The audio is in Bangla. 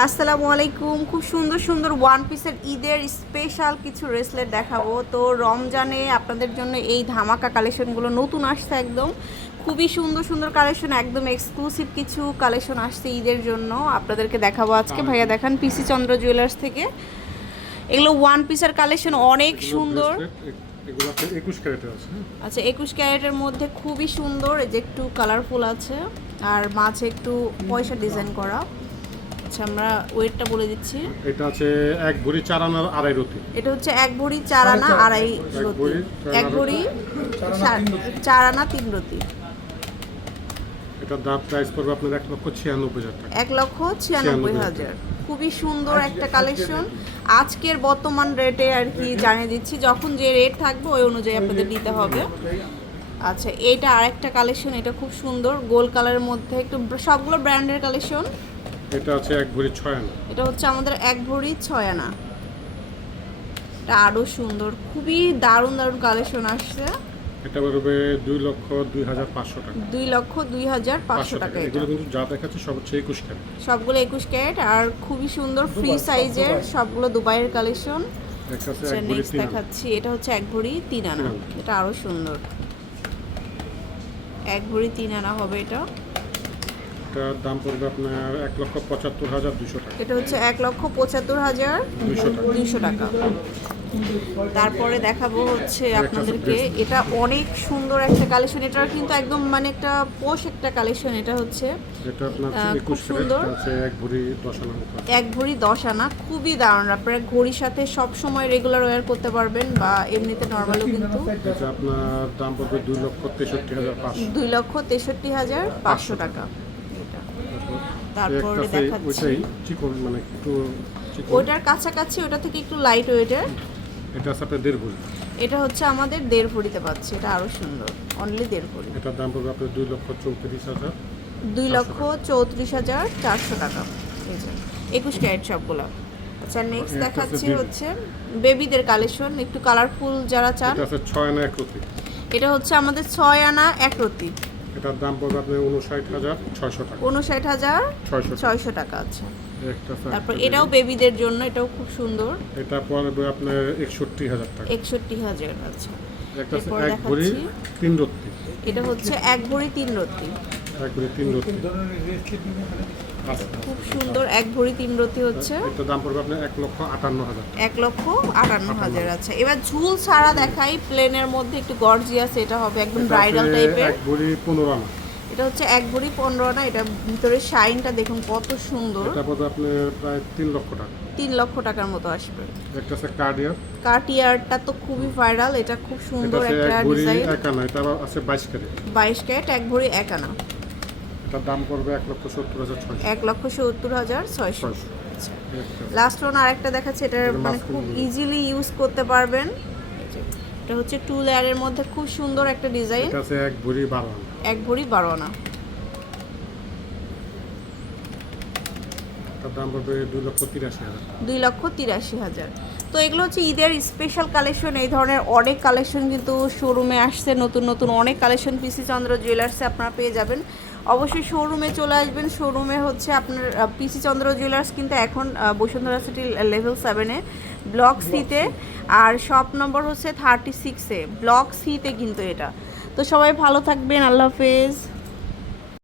আসসালামু আলাইকুম। খুব সুন্দর সুন্দর ওয়ান পিসের ঈদের স্পেশাল কিছু রেসলেট দেখাবো। তো রমজানে আপনাদের জন্য এই ধামাকা কালেকশনগুলো নতুন আসছে একদম। খুবই সুন্দর সুন্দর কালেকশন একদম এক্সক্লুসিভ কিছু কালেকশন আসছে ঈদের জন্য। আপনাদেরকে দেখাবো আজকে। ভাইয়া দেখান পিসি চন্দ্র জুয়েলার্স থেকে। এগুলো ওয়ান পিসের কালেকশন অনেক সুন্দর। হ্যাঁ? আচ্ছা একুশ ক্যারেটের মধ্যে খুবই সুন্দর। এই যে একটু কালারফুল আছে। আর মাঝে একটু পয়সা ডিজাইন করা। আচ্ছা আমরা ওয়েটটা বলে দিচ্ছি। এটা আছে এক ভরি চার আনার আড়াই রতি। এটা হচ্ছে এক ভরি চার আনা আড়াই এক রতি। ভরি, চার এক আনা, ভরি চার- আনা তিন রতি। এটার দাম প্রাইস পড়বে আপনার এক লক্ষ ছিয়ানব্বই হাজার টাকা। এক লক্ষ ছিয়ানব্বই হাজার। খুবই সুন্দর একটা কালেকশন আজকের বর্তমান রেটে আর কি জানিয়ে দিচ্ছি যখন যে রেট থাকবে ওই অনুযায়ী আপনাদের দিতে হবে। আচ্ছা এইটা আরেকটা কালেকশন এটা খুব সুন্দর। গোল কালারের মধ্যে একটু সবগুলো ব্র্যান্ডের কালেকশন এটা আছে এক ভরি ছয় আনা। এটা হচ্ছে আমাদের এক ভরি ছয় আনা। এটা আরও সুন্দর খুবই দারুণ দারুণ কালেকশন আসছে। এটা পড়বে দুই লক্ষ দুই হাজার পাঁচশো টাকা। দুই লক্ষ দুই হাজার পাঁচশো টাকা। এগুলো কিন্তু যা দেখাচ্ছে সব হচ্ছে একুশ ক্যারেট। সবগুলো একুশ ক্যারেট আর খুবই সুন্দর ফ্রি সাইজের সবগুলো দুবাইয়ের কালেকশন আচ্ছা নেক্সট দেখাচ্ছি। এটা হচ্ছে এক ভরি তিন আনা। তিন আনা। এটা আরও সুন্দর। এক ভরি তিন আনা হবে এটা। এটার দাম পড়বে আপনার এক লক্ষ পঁচাত্তর হাজার দুশো টাকা। এটা হচ্ছে এক লক্ষ পঁচাত্তর হাজার দুশো টাকা। তারপরে দেখাবো হচ্ছে আপনাদেরকে। এটা অনেক সুন্দর একটা কালেকশন এটা কিন্তু একদম মানে একটা পোষ একটা কালেকশন এটা হচ্ছে। এটা আপনার খুব সুন্দর। এক ভরি দশ আনা এক ভরি দশ আনা। খুবই দারুণ। আপনারা ঘড়ির সাথে সব সময় রেগুলার ওয়্যার করতে পারবেন বা এমনিতে নর্মালও কিন্তু। এটা আপনার দাম পড়বে দুই লক্ষ তেষট্টি হাজার পাঁচশো। দুই লক্ষ তেষট্টি হাজার পাঁচশো টাকা। তারপরে দেখাচ্ছি। চিকন মানে একটু ওইটার কাছাকাছি ওটা থেকে একটু লাইট ওয়েটের এটা আছে আপনার দেড় ভরি এটা হচ্ছে আমাদের দেড় ভরিতে পাচ্ছি এটা আরও সুন্দর। অনলি দেড় ভরি এটার দাম পড়বে আপনার দুই লক্ষ চৌত্রিশ হাজার দুই লক্ষ চৌত্রিশ হাজার চারশো টাকা। এই যে একুশ ক্যারেট সবগুলো। আচ্ছা নেক্সট দেখাচ্ছি হচ্ছে বেবিদের কালেকশন একটু কালারফুল যারা চান। এটা ছয় আনা এটা হচ্ছে আমাদের ছয় আনা এক রতি। এটার দাম পড়বে আপনার উনষাট হাজার ছয়শো টাকা। উনষাট হাজার ছয়শো টাকা। আছে। তারপর এটাও বেবিদের জন্য এটাও খুব সুন্দর। এটা পড়বে আপনার একষট্টি হাজার টাকা। একষট্টি হাজার আছে। একটা এক ভরি তিন রত্তি। এটা হচ্ছে এক ভরি তিন রত্তি। এক ভরি তিন রত্তি আচ্ছা খুব সুন্দর এক ভরি তিন রত্তি হচ্ছে। এটার দাম পড়বে আপনার এক লক্ষ আটান্ন হাজার। এক লক্ষ আটান্ন হাজার আছে। এবার ঝুল ছাড়া দেখাই প্লেনের মধ্যে একটু গর্জিয়াস এটা হবে একদম এটা ব্রাইডাল টাইপের এক ভরি পনেরো আনা। এটা হচ্ছে এক ভরি পনেরো আনা এটা ভিতরে শাইনটা দেখুন কত সুন্দর। এটা পড়বে আপনার প্রায় তিন লক্ষ টাকা। তিন লক্ষ টাকার মতো আসবে। একটা আছে কার্ডিয়ার কাটিয়ারটা তো খুবই ভাইরাল এটা খুব সুন্দর একটা এক ডিজাইন এটা আছে বাইশ ক্যারেট। বাইশ ক্যারেট এক ভরি এক আনা। এটার দাম পড়বে এক লক্ষ সত্তর হাজার ছয়শো। এক লক্ষ সত্তর হাজার ছয়শো। লাস্ট ওয়ান আরেকটা দেখাচ্ছে এটা মানে খুব ইজিলি ইউজ করতে পারবেন। এটা হচ্ছে টু লেয়ারের মধ্যে খুব সুন্দর একটা ডিজাইন এটা আছে এক ভরি আনা। এক ভরি বারো আনা। তার দাম পড়বে দুই লক্ষ তিরাশি হাজার। দুই লক্ষ তিরাশি হাজার। তো এগুলো হচ্ছে ঈদের স্পেশাল কালেকশন এই ধরনের অনেক কালেকশন কিন্তু শোরুমে আসছে। নতুন নতুন অনেক কালেকশন পিসি চন্দ্র জুয়েলার্সে আপনারা পেয়ে যাবেন। অবশ্যই শোরুমে চলে আসবেন। শোরুমে হচ্ছে আপনার পিসি চন্দ্র জুয়েলার্স কিন্তু এখন বসুন্ধরা সিটি লেভেল সেভেনে ব্লক সিতে আর শপ নম্বর হচ্ছে থার্টি সিক্সে ব্লক সিতে কিন্তু এটা। তো সবাই ভালো থাকবেন আল্লাহ হাফেজ।